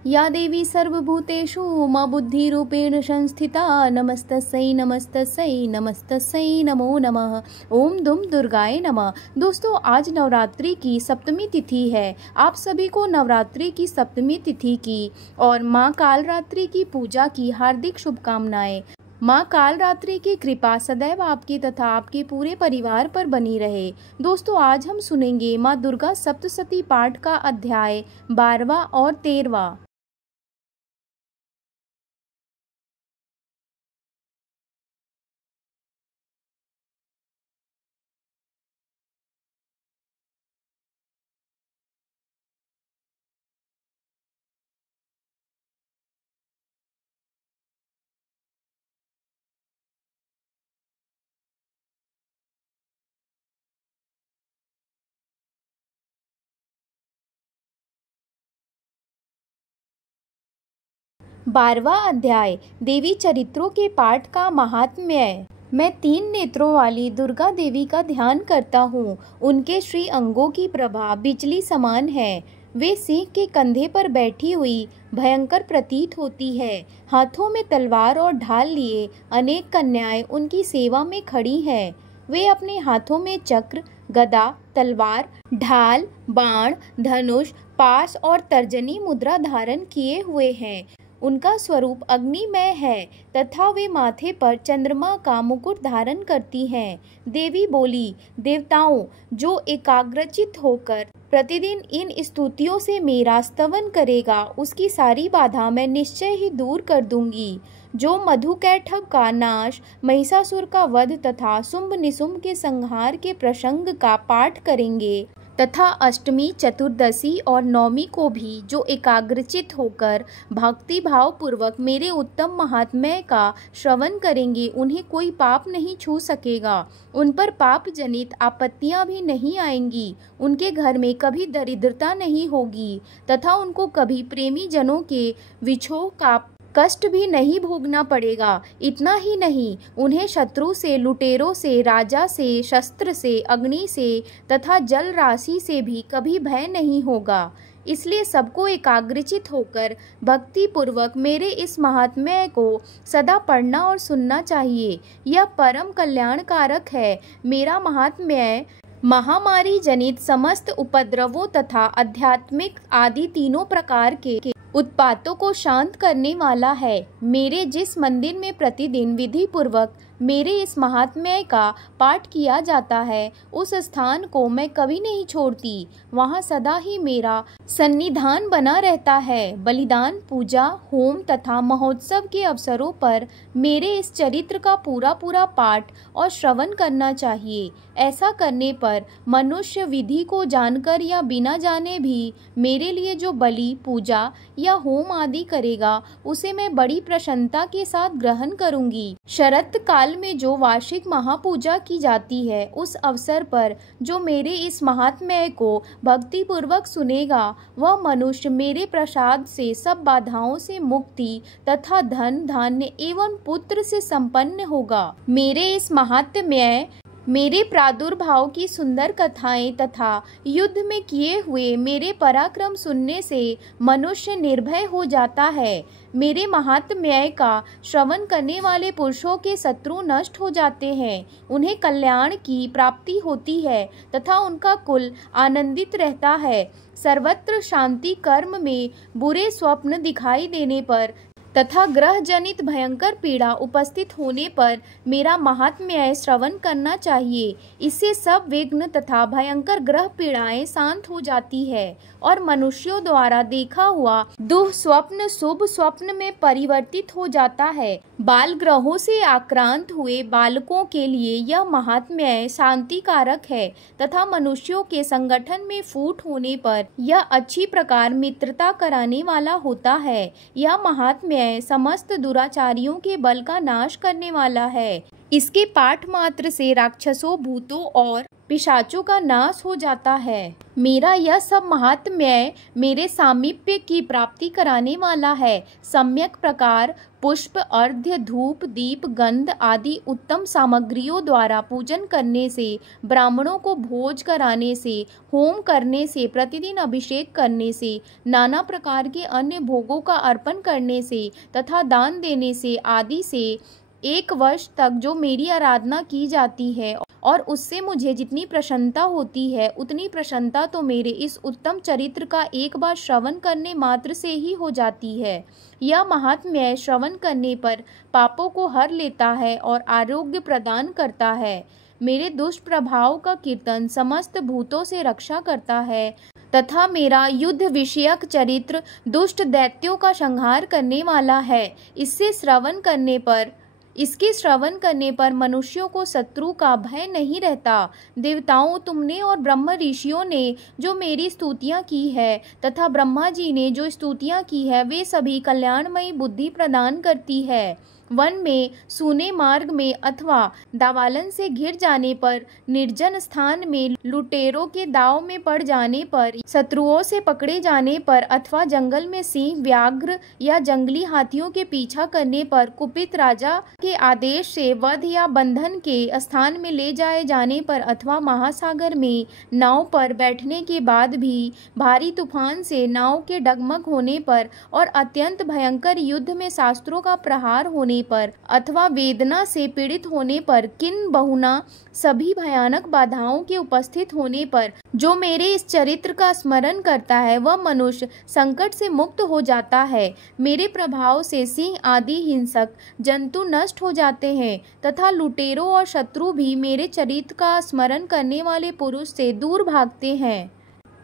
या देवी सर्वभूतेषु मा बुद्धिरूपेण संस्थिता नमस्तस्यै नमस्तस्यै नमस्तस्यै नमो नमः। ओम दुम दुर्गाय नमः। दोस्तों, आज नवरात्रि की सप्तमी तिथि है। आप सभी को नवरात्रि की सप्तमी तिथि की और माँ कालरात्रि की पूजा की हार्दिक शुभकामनाएं। माँ कालरात्रि की कृपा सदैव आपकी तथा आपके पूरे परिवार पर बनी रहे। दोस्तों, आज हम सुनेंगे माँ दुर्गा सप्तशती पाठ का अध्याय 12वां और 13वां। बारहवां अध्याय देवी चरित्रों के पाठ का महात्म्य। मैं 3 नेत्रों वाली दुर्गा देवी का ध्यान करता हूँ। उनके श्री अंगों की प्रभा बिजली समान है। वे सिंह के कंधे पर बैठी हुई भयंकर प्रतीत होती है। हाथों में तलवार और ढाल लिए अनेक कन्याएं उनकी सेवा में खड़ी हैं। वे अपने हाथों में चक्र, गदा, तलवार, ढाल, बाण, धनुष, पास और तर्जनी मुद्रा धारण किए हुए हैं। उनका स्वरूप अग्निमय है तथा वे माथे पर चंद्रमा का मुकुट धारण करती हैं। देवी बोली, देवताओं, जो एकाग्रचित होकर प्रतिदिन इन स्तुतियों से मेरा स्तवन करेगा, उसकी सारी बाधा मैं निश्चय ही दूर कर दूंगी। जो मधुकैटभ का नाश, महिषासुर का वध तथा शुंभ निशुंभ के संहार के प्रसंग का पाठ करेंगे तथा अष्टमी, चतुर्दशी और नवमी को भी जो एकाग्रचित होकर भक्ति भाव पूर्वक मेरे उत्तम महात्म्य का श्रवण करेंगे, उन्हें कोई पाप नहीं छू सकेगा। उन पर पाप जनित आपत्तियां भी नहीं आएंगी। उनके घर में कभी दरिद्रता नहीं होगी तथा उनको कभी प्रेमी जनों के विछोह का कष्ट भी नहीं भोगना पड़ेगा। इतना ही नहीं, उन्हें शत्रु से, लुटेरों से, राजा से, शस्त्र से, अग्नि से तथा जल राशि से भी कभी भय नहीं होगा। इसलिए सबको एकाग्रचित होकर भक्ति पूर्वक मेरे इस महात्म्य को सदा पढ़ना और सुनना चाहिए। यह परम कल्याणकारक है। मेरा महात्म्य महामारी जनित समस्त उपद्रवों तथा आध्यात्मिक आदि तीनों प्रकार के उत्पातों को शांत करने वाला है। मेरे जिस मंदिर में प्रतिदिन विधि पूर्वक मेरे इस महात्म्य का पाठ किया जाता है, उस स्थान को मैं कभी नहीं छोड़ती। वहाँ सदा ही मेरा सन्निधान बना रहता है। बलिदान, पूजा, होम तथा महोत्सव के अवसरों पर मेरे इस चरित्र का पूरा पूरा पाठ और श्रवण करना चाहिए। ऐसा करने पर मनुष्य विधि को जानकर या बिना जाने भी मेरे लिए जो बलि, पूजा या होम आदि करेगा, उसे मैं बड़ी प्रसन्नता के साथ ग्रहण करूंगी। शरत काल में जो वार्षिक महापूजा की जाती है, उस अवसर पर जो मेरे इस महात्म्य को भक्ति पूर्वक सुनेगा, वह मनुष्य मेरे प्रसाद से सब बाधाओं से मुक्ति तथा धन, धान्य एवं पुत्र से संपन्न होगा। मेरे इस महात्म्य, मेरे प्रादुर्भाव की सुंदर कथाएं तथा युद्ध में किए हुए मेरे पराक्रम सुनने से मनुष्य निर्भय हो जाता है। मेरे महात्म्य का श्रवण करने वाले पुरुषों के शत्रु नष्ट हो जाते हैं। उन्हें कल्याण की प्राप्ति होती है तथा उनका कुल आनंदित रहता है। सर्वत्र शांति, कर्म में बुरे स्वप्न दिखाई देने पर तथा ग्रह जनित भयंकर पीड़ा उपस्थित होने पर मेरा महात्म्य श्रवण करना चाहिए। इससे सब विघ्न तथा भयंकर ग्रह पीड़ाएं शांत हो जाती है और मनुष्यों द्वारा देखा हुआ दुःस्वप्न शुभ स्वप्न में परिवर्तित हो जाता है। बाल ग्रहों से आक्रांत हुए बालकों के लिए यह महात्म्य शांति कारक है तथा मनुष्यों के संगठन में फूट होने पर यह अच्छी प्रकार मित्रता कराने वाला होता है। यह महात्म्य समस्त दुराचारियों के बल का नाश करने वाला है। इसके पाठ मात्र से राक्षसों, भूतों और पिशाचों का नाश हो जाता है। मेरा यह सब महात्म्य मेरे सामीप्य की प्राप्ति कराने वाला है। सम्यक प्रकार पुष्प, अर्घ्य, धूप, दीप, गंध आदि उत्तम सामग्रियों द्वारा पूजन करने से, ब्राह्मणों को भोज कराने से, होम करने से, प्रतिदिन अभिषेक करने से, नाना प्रकार के अन्य भोगों का अर्पण करने से तथा दान देने से आदि से 1 वर्ष तक जो मेरी आराधना की जाती है और उससे मुझे जितनी प्रसन्नता होती है उतनी प्रसन्नता तो मेरे इस उत्तम चरित्र का एक बार श्रवण करने मात्र से ही हो जाती है। यह महात्म्य श्रवण करने पर पापों को हर लेता है और आरोग्य प्रदान करता है। मेरे दुष्प्रभाव का कीर्तन समस्त भूतों से रक्षा करता है तथा मेरा युद्ध विषयक चरित्र दुष्ट दैत्यों का संहार करने वाला है। इसके श्रवण करने पर मनुष्यों को शत्रु का भय नहीं रहता। देवताओं, तुमने और ब्रह्म ऋषियों ने जो मेरी स्तुतियां की है तथा ब्रह्मा जी ने जो स्तुतियां की है वे सभी कल्याणमयी बुद्धि प्रदान करती है। वन में, सूने मार्ग में अथवा दावालन से घिर जाने पर, निर्जन स्थान में लुटेरों के दाव में पड़ जाने पर, शत्रुओं से पकड़े जाने पर अथवा जंगल में सिंह, व्याघ्र या जंगली हाथियों के पीछा करने पर, कुपित राजा के आदेश से वध या बंधन के स्थान में ले जाए जाने पर अथवा महासागर में नाव पर बैठने के बाद भी भारी तूफान से नाव के डगमग होने पर और अत्यंत भयंकर युद्ध में शास्त्रों का प्रहार होने पर अथवा वेदना से पीड़ित होने पर, किन बहुना सभी भयानक बाधाओं के उपस्थित होने पर जो मेरे इस चरित्र का स्मरण करता है वह मनुष्य संकट से मुक्त हो जाता है। मेरे प्रभाव से सिंह आदि हिंसक जंतु नष्ट हो जाते हैं तथा लुटेरों और शत्रु भी मेरे चरित्र का स्मरण करने वाले पुरुष से दूर भागते हैं।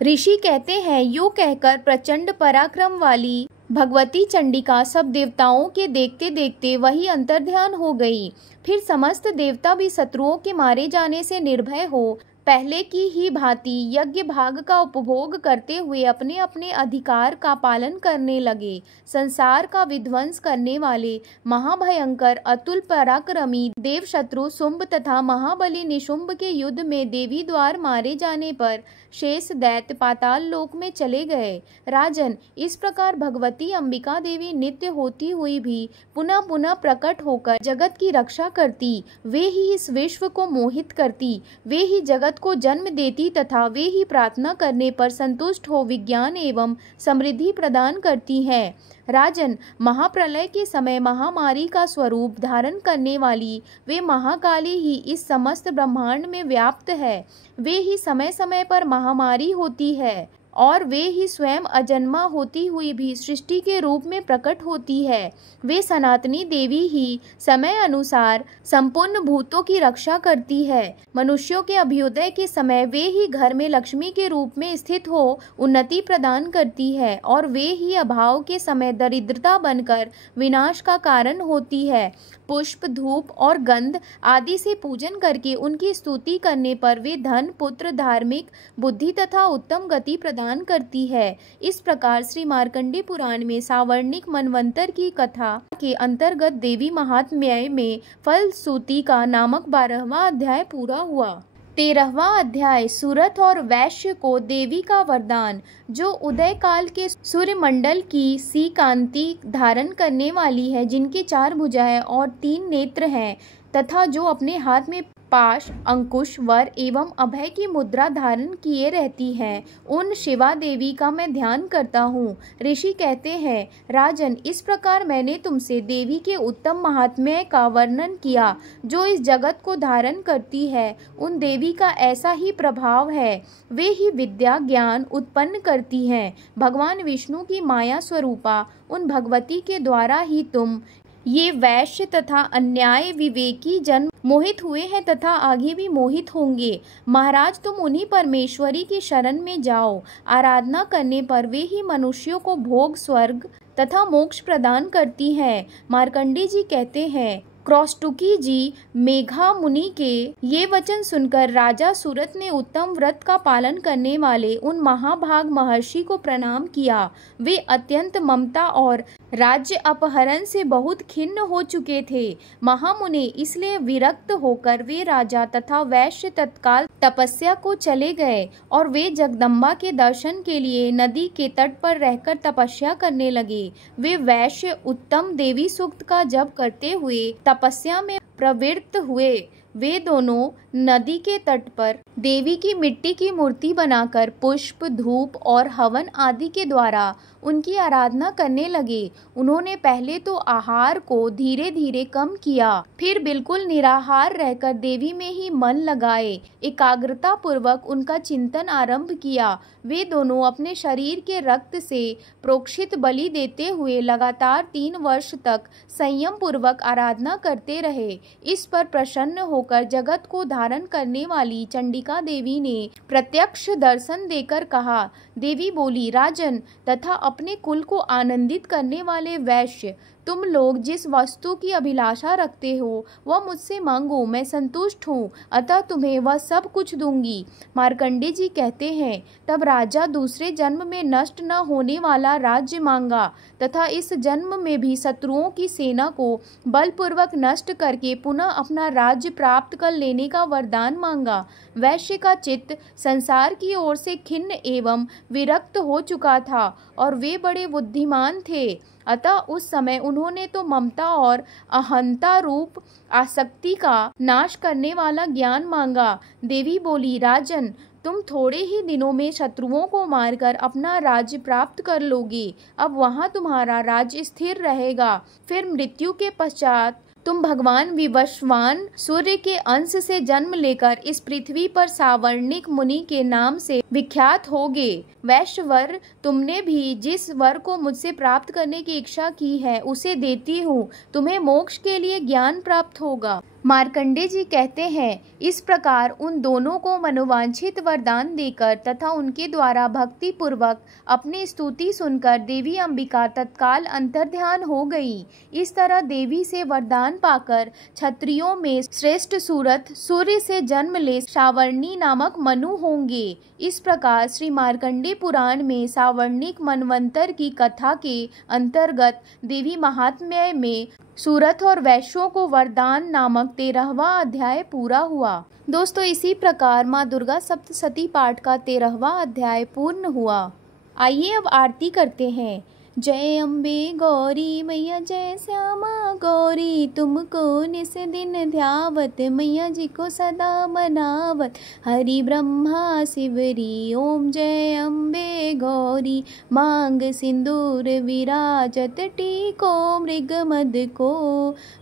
ऋषि कहते हैं, यूं कहकर प्रचंड पराक्रम वाली भगवती चंडिका सब देवताओं के देखते देखते वही अंतर्ध्यान हो गई। फिर समस्त देवता भी शत्रुओं के मारे जाने से निर्भय हो पहले की ही भांति यज्ञ भाग का उपभोग करते हुए अपने अपने अधिकार का पालन करने लगे। संसार का विध्वंस करने वाले महाभयंकर अतुल पराक्रमी देव शत्रु शुंभ तथा महाबली निशुंभ के युद्ध में देवी द्वार मारे जाने पर शेष दैत्य पाताल लोक में चले गए। राजन, इस प्रकार भगवती अंबिका देवी नित्य होती हुई भी पुनः पुनः प्रकट होकर जगत की रक्षा करती, वे ही इस विश्व को मोहित करती, वे ही जगत को जन्म देती तथा वे ही प्रार्थना करने पर संतुष्ट हो विज्ञान एवं समृद्धि प्रदान करती हैं। राजन, महाप्रलय के समय महामारी का स्वरूप धारण करने वाली वे महाकाली ही इस समस्त ब्रह्मांड में व्याप्त है। वे ही समय समय पर महामारी होती है और वे ही स्वयं अजन्मा होती हुई भी सृष्टि के रूप में प्रकट होती है। वे सनातनी देवी ही समय अनुसार संपूर्ण भूतों की रक्षा करती है। मनुष्यों के अभ्युदय के समय वे ही घर में लक्ष्मी के रूप में स्थित हो उन्नति प्रदान करती है और वे ही अभाव के समय दरिद्रता बनकर विनाश का कारण होती है। पुष्प, धूप और गंध आदि से पूजन करके उनकी स्तुति करने पर वे धन, पुत्र, धार्मिक बुद्धि तथा उत्तम गति प्रदान करती है। इस प्रकार श्री मार्कंडेय पुराण में सावर्णिक मनवंतर की कथा के अंतर्गत देवी महात्म्य में फलश्रुति का नामक 12वां अध्याय पूरा हुआ। 13वां अध्याय सूरत और वैश्य को देवी का वरदान। जो उदय काल के सूर्य मंडल की सी कांति धारण करने वाली है, जिनके 4 भुजाएं और 3 नेत्र हैं तथा जो अपने हाथ में पाश, अंकुश, वर एवं अभय की मुद्रा धारण किए रहती हैं, उन शिवा देवी का मैं ध्यान करता हूँ। ऋषि कहते हैं, राजन, इस प्रकार मैंने तुमसे देवी के उत्तम महात्म्य का वर्णन किया जो इस जगत को धारण करती है। उन देवी का ऐसा ही प्रभाव है, वे ही विद्या ज्ञान उत्पन्न करती हैं। भगवान विष्णु की माया स्वरूपा उन भगवती के द्वारा ही तुम ये वैश्य तथा अन्याय विवेकी जन मोहित हुए हैं तथा आगे भी मोहित होंगे। महाराज, तुम उन्हीं परमेश्वरी की शरण में जाओ। आराधना करने पर वे ही मनुष्यों को भोग, स्वर्ग तथा मोक्ष प्रदान करती हैं। मार्कंडेय जी कहते हैं, क्रौष्टुकी जी मेघा मुनि के ये वचन सुनकर राजा सूरत ने उत्तम व्रत का पालन करने वाले उन महाभाग महर्षि को प्रणाम किया। वे अत्यंत ममता और राज्य अपहरण से बहुत खिन्न हो चुके थे। महामुनि इसलिए विरक्त होकर वे राजा तथा वैश्य तत्काल तपस्या को चले गए और वे जगदम्बा के दर्शन के लिए नदी के तट पर रहकर तपस्या करने लगे। वे वैश्य उत्तम देवी सूक्त का जप करते हुए तपस्या में प्रवृत्त हुए। वे दोनों नदी के तट पर देवी की मिट्टी की मूर्ति बनाकर पुष्प, धूप और हवन आदि के द्वारा उनकी आराधना करने लगे। उन्होंने पहले तो आहार को धीरे धीरे कम किया, फिर बिल्कुल निराहार रहकर देवी में ही मन लगाए, एकाग्रता पूर्वक उनका चिंतन आरंभ किया। वे दोनों अपने शरीर के रक्त से प्रोक्षित बलि देते हुए लगातार 3 वर्ष तक संयम पूर्वक आराधना करते रहे। इस पर प्रसन्न होकर जगत को धारण करने वाली चंडिका देवी ने प्रत्यक्ष दर्शन देकर कहा। देवी बोली, राजन तथा अपने कुल को आनंदित करने वाले वैश्य, तुम लोग जिस वस्तु की अभिलाषा रखते हो वह मुझसे मांगो, मैं संतुष्ट हूँ, अतः तुम्हें वह सब कुछ दूंगी। मार्कंडे जी कहते हैं, तब राजा दूसरे जन्म में नष्ट न होने वाला राज्य मांगा तथा इस जन्म में भी शत्रुओं की सेना को बलपूर्वक नष्ट करके पुनः अपना राज्य प्राप्त कर लेने का वरदान मांगा। वैश्य का चित्त संसार की ओर से खिन्न एवं विरक्त हो चुका था और वे बड़े बुद्धिमान थे, अतः उस समय उन्होंने तो ममता और अहंता रूप आसक्ति का नाश करने वाला ज्ञान मांगा। देवी बोली, राजन तुम थोड़े ही दिनों में शत्रुओं को मारकर अपना राज्य प्राप्त कर लोगे। अब वहाँ तुम्हारा राज्य स्थिर रहेगा। फिर मृत्यु के पश्चात तुम भगवान विवस्वान सूर्य के अंश से जन्म लेकर इस पृथ्वी पर सावर्णिक मुनि के नाम से विख्यात होगे। वैश्यवर, तुमने भी जिस वर को मुझसे प्राप्त करने की इच्छा की है उसे देती हूँ। तुम्हें मोक्ष के लिए ज्ञान प्राप्त होगा। मार्कंडे जी कहते हैं, इस प्रकार उन दोनों को मनोवांछित वरदान देकर तथा उनके द्वारा भक्ति पूर्वक अपनी स्तुति सुनकर देवी अंबिका तत्काल अंतर्ध्यान हो गई। इस तरह देवी से वरदान पाकर क्षत्रियों में श्रेष्ठ सूरत सूर्य से जन्म ले सावर्णी नामक मनु होंगे। इस प्रकार श्री मार्कंडे पुराण में सावर्णिक मनवंतर की कथा के अंतर्गत देवी महात्म्य में सूरत और वैश्यों को वरदान नामक 13वां अध्याय पूरा हुआ। दोस्तों, इसी प्रकार माँ दुर्गा सप्तशती पाठ का 13वां अध्याय पूर्ण हुआ। आइए अब आरती करते हैं। जय अम्बे गौरी मैया, जय श्यामा गौरी, तुमको निस दिन ध्यावत, मैया जी को सदा मनावत, हरि ब्रह्मा शिवरी, ओम जय अम्बे गौरी। मांग सिंदूर विराजत, टीको मृग मद को,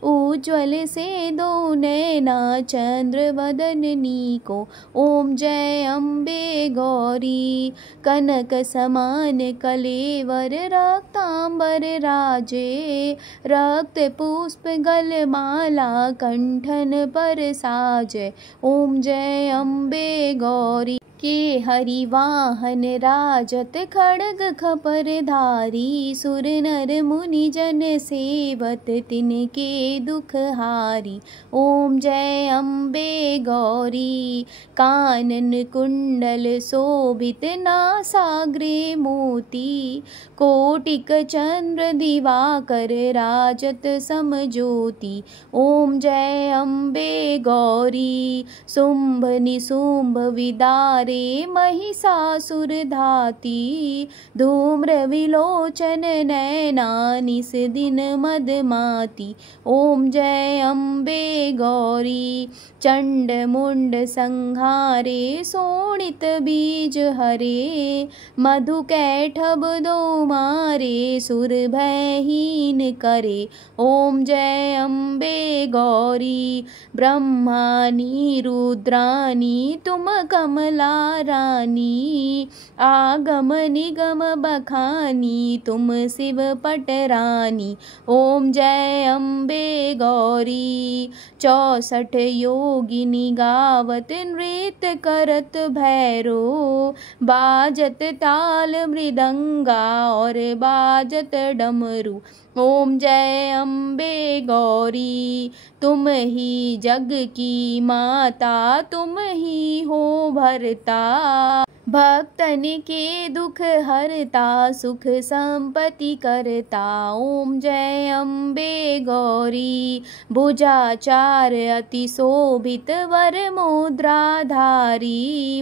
उज्ज्वल से दो नैना चंद्र वदननी को, ओम जय अम्बे गौरी। कनक समान कलेवर रक्तांबर राजे, रक्त पुष्प गलमाला कंठन पर साजे, ओम जय अम्बे गौरी। के हरि वाहन राजत, खड़ग खपर धारी, सुर नर मुनि जन सेवत, तिनके दुख हारी, ओम जय अम्बे गौरी। कानन कुंडल शोभित, नासाग्रे मोती, कोटिक चंद्र दिवाकर राजत समज्योति, ओम जय अम्बे गौरी। शुंभ निशुंभ विदारे, महिषासुर धाती, धूम्र विलोचन नैना निस दिन मदमाती, ओम जय अम्बे गौरी। चंड मुंड संहारे, शोणित बीज हरे, मधु कैठब दो मारे, सुर भयहीन करे, ओम जय अम्बे गौरी। ब्रह्मानी रुद्रानी तुम कमला महारानी, आगम निगम बखानी तुम शिव पटरानी। ओम जय अम्बे गौरी। 64 योगिनी गावत नृत्य करत भैरो, बाजत ताल मृदंगा और बाजत डमरू। ओम जय अम्बे गौरी। तुम ही जग की माता, तुम ही हो भरता, भक्तन के दुख हरता, सुख संपत्ति करता। ओम जय अम्बे गौरी। भुजाचार अति शोभित वर मुद्राधारी,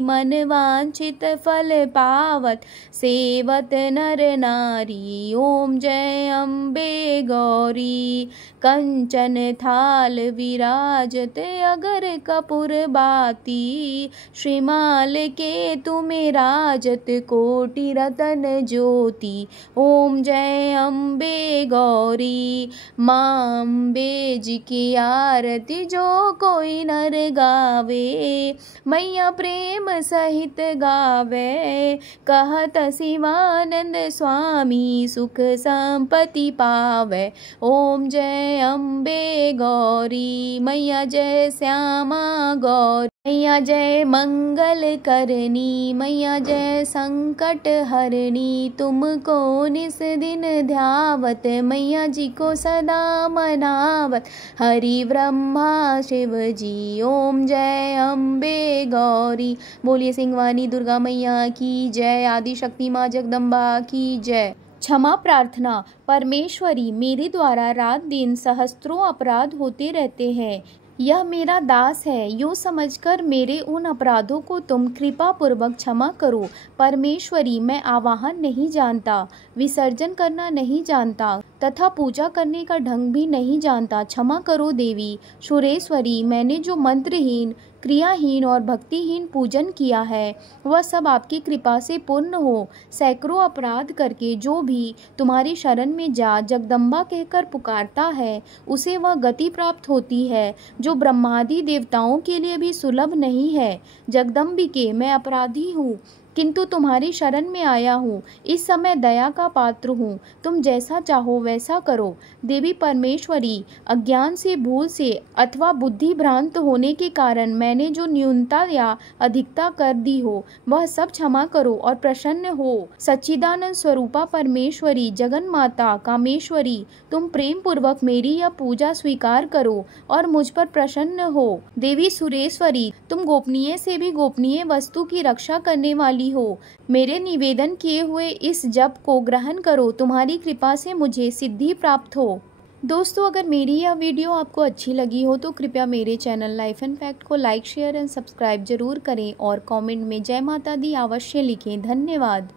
मन वांछित फल पावत सेवत नर नारी। ओम जय अम्बे गौरी। कंचन थाल विराजत अगर कपूर बाती, श्रीमाल के तुम राजत कोटि रतन ज्योति। ओम जय अम्बे गौरी। माँ अम्बे जी की आरती जो कोई नर गावे, मैया प्रेम सहित गावे, कहत शिवानंद स्वामी सुख संपत्ति पावे। ओम जय अम्बे गौरी। मैया जय श्यामा गौरी। मैया जय मंगल करनी, मैया जय संकट हरणी, तुमको निस दिन ध्यावत, मैया जी को सदा मनावत, हरि ब्रह्मा शिव जी। ओम जय अम्बे गौरी। बोलिए सिंहवानी दुर्गा मैया की जय। आदि शक्ति माँ जगदम्बा की जय। क्षमा प्रार्थना। परमेश्वरी, मेरे द्वारा रात दिन सहस्त्रों अपराध होते रहते हैं। यह मेरा दास है, यूँ समझकर मेरे उन अपराधों को तुम कृपा पूर्वक क्षमा करो। परमेश्वरी, मैं आवाहन नहीं जानता, विसर्जन करना नहीं जानता तथा पूजा करने का ढंग भी नहीं जानता। क्षमा करो देवी। सुरेश्वरी, मैंने जो मंत्रहीन, क्रियाहीन और भक्तिहीन पूजन किया है वह सब आपकी कृपा से पूर्ण हो। सैकड़ों अपराध करके जो भी तुम्हारी शरण में जा जगदम्बा कहकर पुकारता है उसे वह गति प्राप्त होती है जो ब्रह्मादि देवताओं के लिए भी सुलभ नहीं है। जगदम्बिके, मैं अपराधी हूँ किंतु तुम्हारी शरण में आया हूँ। इस समय दया का पात्र हूँ, तुम जैसा चाहो वैसा करो। देवी परमेश्वरी, अज्ञान से, भूल से अथवा बुद्धि भ्रांत होने के कारण मैंने जो न्यूनता या अधिकता कर दी हो वह सब क्षमा करो और प्रसन्न हो। सच्चिदानंद स्वरूपा परमेश्वरी, जगन माता कामेश्वरी, तुम प्रेम पूर्वक मेरी यह पूजा स्वीकार करो और मुझ पर प्रसन्न हो। देवी सुरेश्वरी, तुम गोपनीय से भी गोपनीय वस्तु की रक्षा करने वाली हो। मेरे निवेदन किए हुए इस जप को ग्रहण करो, तुम्हारी कृपा से मुझे सिद्धि प्राप्त हो। दोस्तों, अगर मेरी यह वीडियो आपको अच्छी लगी हो तो कृपया मेरे चैनल लाइफ एंड फैक्ट को लाइक, शेयर एंड सब्सक्राइब जरूर करें और कमेंट में जय माता दी अवश्य लिखें। धन्यवाद।